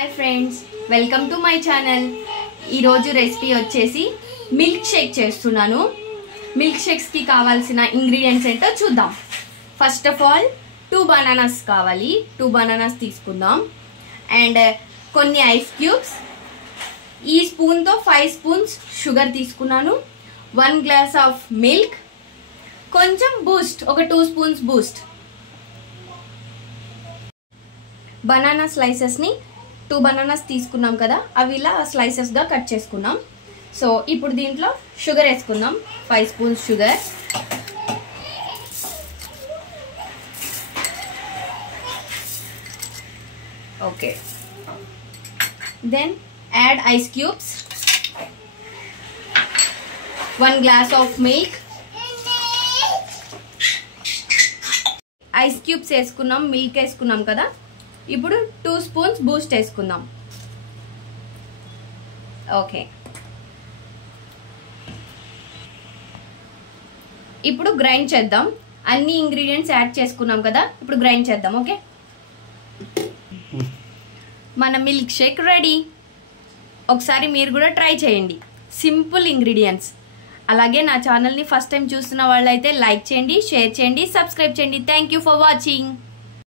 Hi friends, welcome to my channel. ఈరోజు recipe వచ్చేసి milk shake చేస్తున్నాను. మిల్క్ షేక్స్కి కావాల్సిన ఇంగ్రీడియంట్స్ ఏంటో చూద్దాం. ఫస్ట్ ఆఫ్ ఆల్ 2 బనానాస్ కావాలి. 2 బనానాస్ తీసుకుందాం. అండ్ కొన్ని ఐస్ క్యూబ్స్. ఈ స్పూన్తో 5 స్పూన్స్ షుగర్ తీసుకున్నాను. 1 గ్లాస్ ఆఫ్ మిల్క్, కొంచెం బూస్ట్, ఒక 2 స్పూన్స్ బూస్ట్. బనానా స్లైసెస్ని 2 బనానాస్ తీసుకున్నాం కదా, అవి ఇలా స్లైసెస్గా కట్ చేసుకున్నాం. సో ఇప్పుడు దీంట్లో షుగర్ వేసుకుందాం. 5 spoons sugar. Okay, then add ice cubes. 1 glass of milk. Ice cubes వేసుకున్నాం, మిల్క్ వేసుకున్నాం కదా. ఇప్పుడు 2 స్పూన్స్ బూస్ట్ వేసుకుందాం. ఓకే, ఇప్పుడు గ్రైండ్ చేద్దాం. అన్ని ఇంగ్రీడియంట్స్ యాడ్ చేసుకున్నాం కదా, ఇప్పుడు గ్రైండ్ చేద్దాం. ఓకే, మన మిల్క్ షేక్ రెడీ. ఒకసారి మీరు కూడా ట్రై చేయండి. Simple ingredients. అలాగే నా ఛానల్ని ఫస్ట్ టైం చూస్తున్న వాళ్ళైతే లైక్ చేయండి, షేర్ చేయండి, సబ్స్క్రైబ్ చేయండి. Thank you for watching.